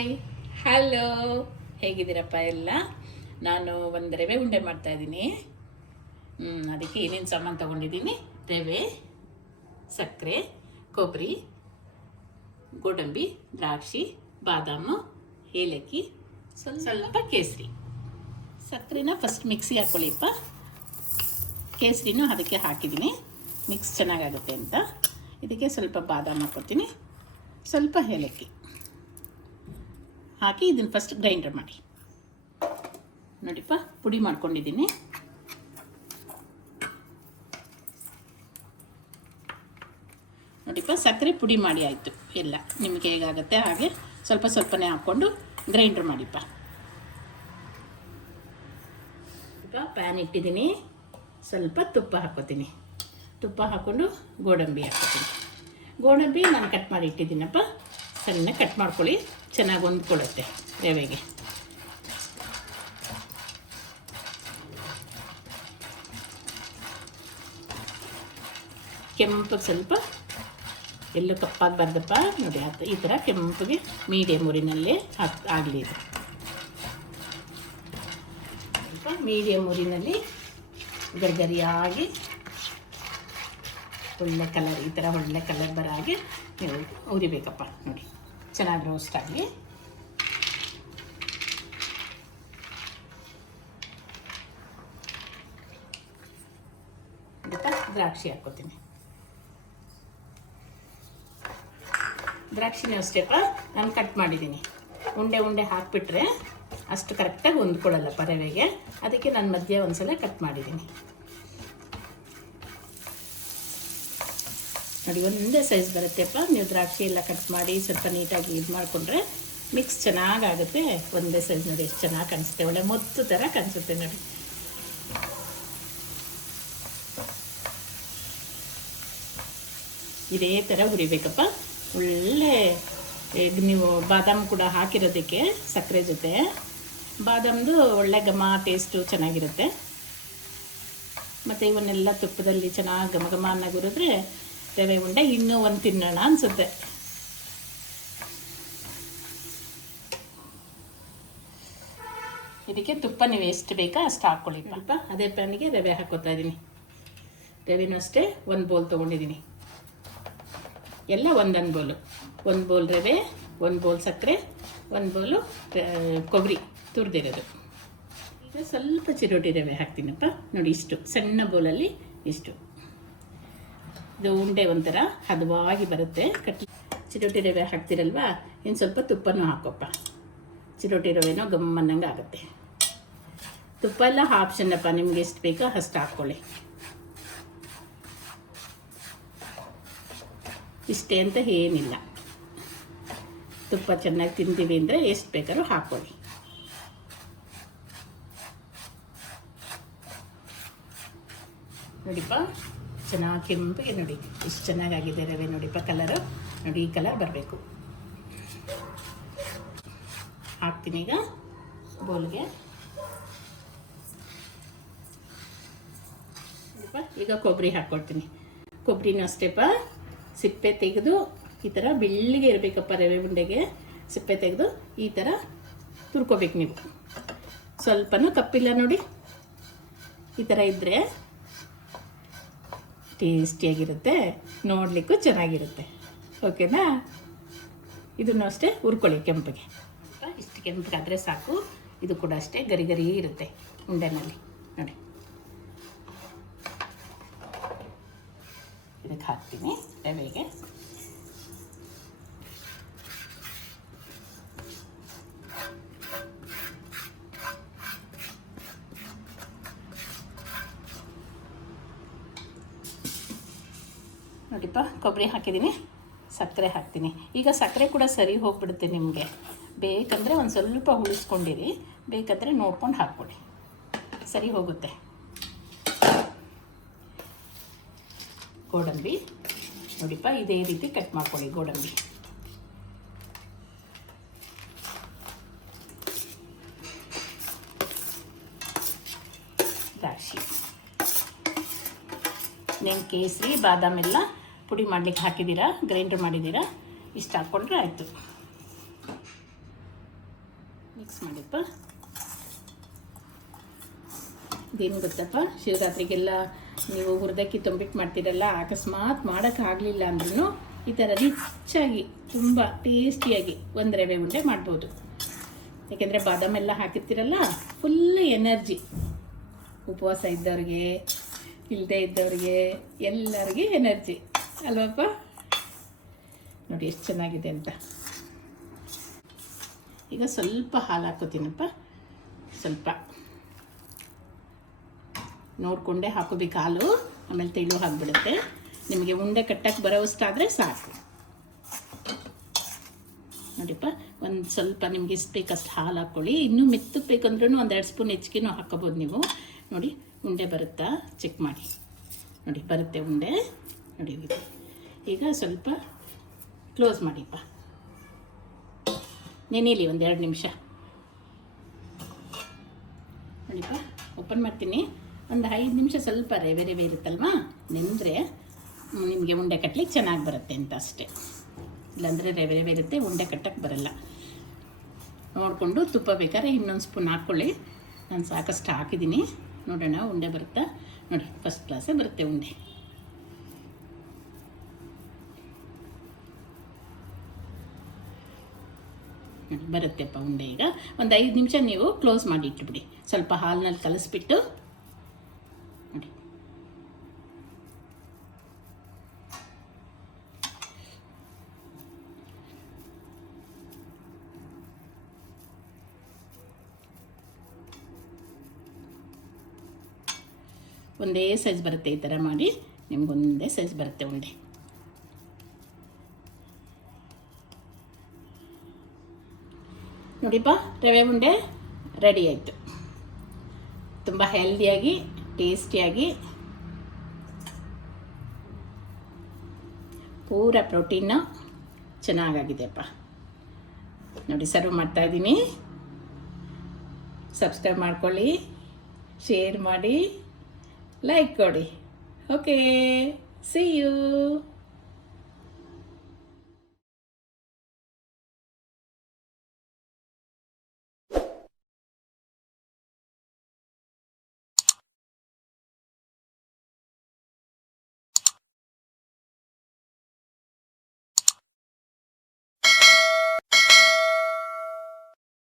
Hi hello ಹೇಗಿದ್ದೀರಪ್ಪ ಎಲ್ಲ? ನಾನು ಒಂದು ರವೆ ಉಂಡೆ ಮಾಡ್ತಾ ಇದ್ದೀನಿ. ಅದಕ್ಕೆ ಏನೇನು ಸಾಮಾನು ತೊಗೊಂಡಿದ್ದೀನಿ? ರವೆ, ಸಕ್ಕರೆ, ಕೊಬ್ಬರಿ, ಗೋಡಂಬಿ, ದ್ರಾಕ್ಷಿ, ಬಾದಾಮು, ಏಲಕ್ಕಿ, ಸ್ವಲ್ಪ ಸ್ವಲ್ಪ ಕೇಸರಿ. ಸಕ್ಕರೆನ ಫಸ್ಟ್ ಮಿಕ್ಸಿ ಹಾಕ್ಕೊಳ್ಳಿಪ್ಪ ಕೇಸರಿನೂ ಅದಕ್ಕೆ ಹಾಕಿದ್ದೀನಿ. ಮಿಕ್ಸ್ ಚೆನ್ನಾಗಾಗುತ್ತೆ ಅಂತ. ಇದಕ್ಕೆ ಸ್ವಲ್ಪ ಬಾದಾಮ್ ಹಾಕ್ಕೊತೀನಿ ಸ್ವಲ್ಪ ಏಲಕ್ಕಿ. ಹಾಕಿ ಇದನ್ನು ಫಸ್ಟ್ ಗ್ರೈಂಡರ್ ಮಾಡಿ. ನೋಡಿಪ್ಪ, ಪುಡಿ ಮಾಡ್ಕೊಂಡಿದ್ದೀನಿ. ನೋಡಿಪ್ಪ, ಸಕ್ಕರೆ ಪುಡಿ ಮಾಡಿ ಆಯಿತು ಎಲ್ಲ. ನಿಮಗೆ ಹೇಗಾಗುತ್ತೆ ಹಾಗೆ ಸ್ವಲ್ಪ ಸ್ವಲ್ಪನೇ ಹಾಕ್ಕೊಂಡು ಗ್ರೈಂಡರ್ ಮಾಡಿಪ್ಪ. ಪ್ಯಾನ್ ಇಟ್ಟಿದ್ದೀನಿ. ಸ್ವಲ್ಪ ತುಪ್ಪ ಹಾಕೋತೀನಿ ತುಪ್ಪ ಹಾಕ್ಕೊಂಡು ಗೋಡಂಬಿ ಹಾಕ್ಕೋತೀನಿ. ಗೋಡಂಬಿ ನಾನು ಕಟ್ ಮಾಡಿ ಇಟ್ಟಿದ್ದೀನಪ್ಪ. ಸಣ್ಣ ಕಟ್ ಮಾಡ್ಕೊಳ್ಳಿ. ಚೆನ್ನಾಗಿ ಹೊಂದ್ಕೊಳ್ಳುತ್ತೆ ರವೆಗೆ ಕೆಂಪಗೆ ಸ್ವಲ್ಪ, ಎಲ್ಲೂ ಕಪ್ಪಾಗಬಾರ್ದಪ್ಪ ನೋಡಿ, ಆತ ಈ ಥರ ಕೆಂಪಗೆ ಮೀಡಿಯಂ ಊರಿನಲ್ಲೇ ಹಾಕ್ ಆಗಲಿ ಇದು. ಮೀಡಿಯಮ್ ಊರಿನಲ್ಲಿ ಗರಿಗರಿಯಾಗಿ ಒಳ್ಳೆ ಕಲರ್ ಈ ಥರ ಒಳ್ಳೆ ಕಲರ್ ಬರೋ ಹಾಗೆ ನೀವು ಉರಿಬೇಕಪ್ಪ, ನೋಡಿ. ಚೆನ್ನಾಗಿ ರೋಸ್ಟ್ ಆಗಲಿ ದ್ರಾಕ್ಷಿ ಹಾಕ್ಕೋತೀನಿ. ಅಷ್ಟೇ ಕೂಡ ನಾನು ಕಟ್ ಮಾಡಿದ್ದೀನಿ ಉಂಡೆ ಉಂಡೆ ಹಾಕಿಬಿಟ್ರೆ ಅಷ್ಟು ಕರೆಕ್ಟಾಗಿ ಹೊಂದ್ಕೊಳ್ಳಲ್ಲ ಪರವೆಗೆ. ಅದಕ್ಕೆ ನಾನು ಮಧ್ಯೆ ಒಂದ್ಸಲ ಕಟ್ ಮಾಡಿದ್ದೀನಿ ನೋಡಿ, ಒಂದೇ ಸೈಜ್ ಬರುತ್ತೆಪ್ಪ. ನೀವು ದ್ರಾಕ್ಷಿ ಎಲ್ಲ ಕಟ್ ಮಾಡಿ ಸ್ವಲ್ಪ ನೀಟಾಗಿ ಇದು ಮಾಡಿಕೊಂಡ್ರೆ ಮಿಕ್ಸ್ ಚೆನ್ನಾಗಾಗುತ್ತೆ. ಒಂದೇ ಸೈಜ್ ನೋಡಿ, ಎಷ್ಟು ಚೆನ್ನಾಗಿ ಕಾಣಿಸುತ್ತೆ. ಒಳ್ಳೆ ಮೊತ್ತು ಥರ ಕಾಣಿಸುತ್ತೆ ನೋಡಿ. ಇದೇ ಥರ ಹುರಿಬೇಕಪ್ಪ. ಒಳ್ಳೆ ನೀವು ಬಾದಾಮ್ ಕೂಡ ಹಾಕಿರೋದಕ್ಕೆ ಸಕ್ಕರೆ ಜೊತೆ. ಬಾದಾಮ್ದು ಒಳ್ಳೆ ಘಮ ಟೇಸ್ಟು ಚೆನ್ನಾಗಿರುತ್ತೆ. ಮತ್ತು ಇವನ್ನೆಲ್ಲ ತುಪ್ಪದಲ್ಲಿ ಚೆನ್ನಾಗಿ ಘಮ ಘಮ ಅನ್ನೋಗಿ ಹುರಿದ್ರೆ ರವೆ ಉಂಡೆ, ಇನ್ನೂ ಒಂದು ತಿನ್ನೋಣ ಅನಿಸುತ್ತೆ. ಇದಕ್ಕೆ ತುಪ್ಪ ನೀವು ಎಷ್ಟು ಬೇಕಾ ಅಷ್ಟು ಹಾಕ್ಕೊಳ್ಳಿ ಸ್ವಲ್ಪ ಅದೇ ಪ್ಯಾನಿಗೆ ರವೆ ಹಾಕೋತಾ ಇದ್ದೀನಿ ರವೆನೂ ಅಷ್ಟೇ, ಒಂದು ಬೋಲ್ ತೊಗೊಂಡಿದ್ದೀನಿ ಎಲ್ಲ ಒಂದೊಂದು ಬೌಲು. ಒಂದು ಬೌಲ್ ರವೆ, ಒಂದು ಬೌಲ್ ಸಕ್ಕರೆ, ಒಂದು ಬೌಲು ಕೊಬ್ಬರಿ ತುರಿದಿರೋದು. ಈಗ ಸ್ವಲ್ಪ ಚಿರೋಟಿ ರವೆ ಹಾಕ್ತೀನಪ್ಪ. ನೋಡಿ ಇಷ್ಟು, ಸಣ್ಣ ಬೋಲಲ್ಲಿ ಇಷ್ಟು. ಇದು ಉಂಡೆ ಒಂಥರ ಹದವಾಗಿ ಬರುತ್ತೆ. ಕಟ್ಟಿ ಚಿರೋಟಿ ರವೆ ಹಾಕ್ತಿರಲ್ವಾ? ಇನ್ನು ಸ್ವಲ್ಪ ತುಪ್ಪನೂ ಹಾಕೋಪ್ಪ. ಚಿರೋಟಿ ರವೆನೋ ಗಮ್ಮನ್ನಂಗೆ ಆಗುತ್ತೆ. ತುಪ್ಪ ಎಲ್ಲ ಆಪ್ಷನ್ನಪ್ಪ, ನಿಮ್ಗೆ ಎಷ್ಟು ಬೇಕೋ ಅಷ್ಟು ಹಾಕ್ಕೊಳ್ಳಿ ಇಷ್ಟೇ ಅಂತ ಏನಿಲ್ಲ. ತುಪ್ಪ ಚೆನ್ನಾಗಿ ತಿಂತೀವಿ ಅಂದರೆ ಎಷ್ಟು ಬೇಕಾದ್ರೂ ಹಾಕ್ಕೊಳ್ಳಿ ನೋಡಿಪ್ಪ? ಚೆನ್ನಾಗಿ ಕೆಂಪಿಗೆ ನೋಡಿ ಎಷ್ಟು ಚೆನ್ನಾಗಾಗಿದೆ ರವೆ ನೋಡಿಪ್ಪ ಕಲರು ನೋಡಿ, ಈ ಕಲರ್ ಬರಬೇಕು. ಹಾಕ್ತೀನಿ ಈಗ ಬೋಲ್ಗೆ. ಈಗ ಕೊಬ್ಬರಿ ಹಾಕ್ಕೊಳ್ತೀನಿ ಕೊಬ್ಬರಿನೂ ಅಷ್ಟೇಪ್ಪ ಸಿಪ್ಪೆ ತೆಗೆದು ಈ ಥರ ಬೆಳ್ಳಿಗೆ ಇರಬೇಕಪ್ಪ ರವೆ ಉಂಡೆಗೆ. ಸಿಪ್ಪೆ ತೆಗೆದು ಈ ಥರ ತುರ್ಕೋಬೇಕು ನೀವು. ಸ್ವಲ್ಪನೂ ಕಪ್ಪಿಲ್ಲ ನೋಡಿ. ಈ ಥರ ಇದ್ದರೆ ಟೇಸ್ಟಿಯಾಗಿರುತ್ತೆ, ನೋಡಲಿಕ್ಕೂ ಚೆನ್ನಾಗಿರುತ್ತೆ. ಓಕೆನಾ? ಇದನ್ನು ಅಷ್ಟೇ ಹುರ್ಕೊಳ್ಳಿ ಕೆಂಪಿಗೆ. ಇಷ್ಟು ಕೆಂಪಿಗಾದರೆ ಸಾಕು. ಇದು ಕೂಡ ಅಷ್ಟೇ ಗರಿ ಗರಿ ಇರುತ್ತೆ ಉಂಡೆನಲ್ಲಿ. ನೋಡಿ. ಇದಕ್ಕೆ ಹಾಕ್ತೀನಿ ರವೆಗೆ. ನೋಡಿಪ್ಪ ಕೊಬ್ಬರಿ ಹಾಕಿದ್ದೀನಿ, ಸಕ್ಕರೆ ಹಾಕ್ತೀನಿ. ಈಗ ಸಕ್ಕರೆ ಕೂಡ ಸರಿ ಹೋಗ್ಬಿಡುತ್ತೆ ನಿಮಗೆ. ಬೇಕಂದರೆ ಒಂದು ಸ್ವಲ್ಪ ಉಳಿಸ್ಕೊಂಡಿರಿ ಬೇಕಂದರೆ ನೋಡ್ಕೊಂಡು ಹಾಕ್ಕೊಡಿ. ಸರಿ ಹೋಗುತ್ತೆ. ಗೋಡಂಬಿ. ನೋಡಿಪ್ಪ ಇದೇ ರೀತಿ ಕಟ್ ಮಾಡ್ಕೊಳ್ಳಿ ಗೋಡಂಬಿ. ದ್ರಾಕ್ಷಿ. ನೇನು ಕೇಸರಿ ಬಾದಾಮಿ ಎಲ್ಲ ಪುಡಿ ಮಾಡ್ಲಿಕ್ಕೆ ಹಾಕಿದ್ದೀರಾ ಗ್ರೈಂಡರ್ ಮಾಡಿದ್ದೀರಾ? ಇಷ್ಟು ಹಾಕ್ಕೊಂಡ್ರೆ ಆಯಿತು. ಮಿಕ್ಸ್ ಮಾಡಿಪ್ಪ ಇದೇನು ಗೊತ್ತಪ್ಪ? ಶಿವರಾತ್ರಿಗೆಲ್ಲ ನೀವು ಹುರಿದಕ್ಕಿ ತುಂಬಿಟ್ಟು ಮಾಡ್ತೀರಲ್ಲ, ಅಕಸ್ಮಾತ್ ಮಾಡೋಕ್ಕಾಗಲಿಲ್ಲ ಅಂದ್ರೂ ಈ ಥರ ರಿಚ್ಚಾಗಿ, ತುಂಬ ಟೇಸ್ಟಿಯಾಗಿ ಒಂದು ರವೆ ಉಂಡೆ ಮಾಡ್ಬೋದು. ಯಾಕೆಂದರೆ ಬಾದಾಮ್ ಎಲ್ಲ ಹಾಕಿರ್ತೀರಲ್ಲ ಫುಲ್ ಎನರ್ಜಿ. ಉಪವಾಸ ಇದ್ದವ್ರಿಗೆ ಇಲ್ಲದೆ ಇದ್ದವ್ರಿಗೆ, ಎಲ್ಲರಿಗೆ ಎನರ್ಜಿ. ಅಲ್ವಪ್ಪ? ನೋಡಿ ಎಷ್ಟು ಚೆನ್ನಾಗಿದೆ ಅಂತ. ಈಗ ಸ್ವಲ್ಪ ಹಾಲು ಹಾಕೋತೀನಪ್ಪ. ಸ್ವಲ್ಪ. ನೋಡಿಕೊಂಡೇ ಹಾಕೋಬೇಕು ಹಾಲು. ಆಮೇಲೆ ತೆಳು ಹಾಕ್ಬಿಡುತ್ತೆ. ನಿಮಗೆ ಉಂಡೆ ಕಟ್ಟಕ್ಕೆ ಬರೋಷ್ಟಾದರೆ ಸಾಕು. ನೋಡಿಪ್ಪ, ಒಂದು ಸ್ವಲ್ಪ ನಿಮ್ಗೆ ಎಷ್ಟು ಬೇಕಷ್ಟು ಹಾಲು ಹಾಕ್ಕೊಳ್ಳಿ ಇನ್ನೂ ಮೆತ್ತಗೆ ಬೇಕಂದ್ರೂ ಒಂದು ಎರಡು ಸ್ಪೂನ್ ಹೆಚ್ಚಿಗೆನೂ ಹಾಕೋಬೋದು ನೀವು. ನೋಡಿ, ಉಂಡೆ ಬರುತ್ತಾ? ಚೆಕ್ ಮಾಡಿ. ನೋಡಿ, ಬರುತ್ತೆ ಉಂಡೆ. ನೋಡಿ ಈಗ ಸ್ವಲ್ಪ ಕ್ಲೋಸ್ ಮಾಡಿಪ್ಪ. ನೆನೀಲಿ ಒಂದು ಎರಡು ನಿಮಿಷ. ನೋಡಿಪ್ಪ ಓಪನ್ ಮಾಡ್ತೀನಿ. ಒಂದು ಐದು ನಿಮಿಷ ಸ್ವಲ್ಪ ರೆವೆ ರೆವೆ ಇರುತ್ತಲ್ವಾ? ನೆನೆದ್ರೆ ನಿಮಗೆ ಉಂಡೆ ಕಟ್ಟಲಿಕ್ಕೆ ಚೆನ್ನಾಗಿ ಬರುತ್ತೆ ಅಂತ ಅಷ್ಟೇ. ಇಲ್ಲಾಂದರೆ ರೆವೆ ರೆವೆ ಇರುತ್ತೆ, ಉಂಡೆ ಕಟ್ಟಕ್ಕೆ ಬರಲ್ಲ. ನೋಡಿಕೊಂಡು ತುಪ್ಪ ಬೇಕಾದ್ರೆ ಇನ್ನೊಂದು ಸ್ಪೂನ್ ಹಾಕ್ಕೊಳ್ಳಿ ನಾನು ಸಾಕಷ್ಟು ಹಾಕಿದ್ದೀನಿ ನೋಡೋಣ, ಉಂಡೆ ಬರುತ್ತಾ? ನೋಡಿ ಫಸ್ಟ್ ಕ್ಲಾಸೇ ಬರುತ್ತೆ ಉಂಡೆ. ಬರುತ್ತೆಪ್ಪ ಉಂಡೆ ಈಗ. ಒಂದು ಐದು ನಿಮಿಷ ನೀವು ಕ್ಲೋಸ್ ಮಾಡಿ ಇಟ್ಬಿಡಿ ಸ್ವಲ್ಪ ಹಾಲಿನಲ್ಲಿ ಕಲಿಸ್ಬಿಟ್ಟು ಒಂದೇ ಸೈಜ್ ಬರುತ್ತೆ ಈ ಥರ ಮಾಡಿ. ನಿಮ್ಗೊಂದೇ ಸೈಜ್ ಬರುತ್ತೆ ಉಂಡೆ. ನೋಡಿಪ್ಪ ರವೆ ಉಂಡೆ ರೆಡಿ ಆಯಿತು. ತುಂಬ ಹೆಲ್ದಿಯಾಗಿ ಟೇಸ್ಟಿಯಾಗಿ ಪೂರ ಪ್ರೋಟೀನು ಚೆನ್ನಾಗಾಗಿದೆಪ್ಪ ನೋಡಿ ಸರ್ವ್ ಮಾಡ್ತಾ ಇದ್ದೀನಿ. ಸಬ್ಸ್ಕ್ರೈಬ್ ಮಾಡ್ಕೊಳ್ಳಿ ಶೇರ್ ಮಾಡಿ ಲೈಕ್ ಕೊಡಿ. Okay C you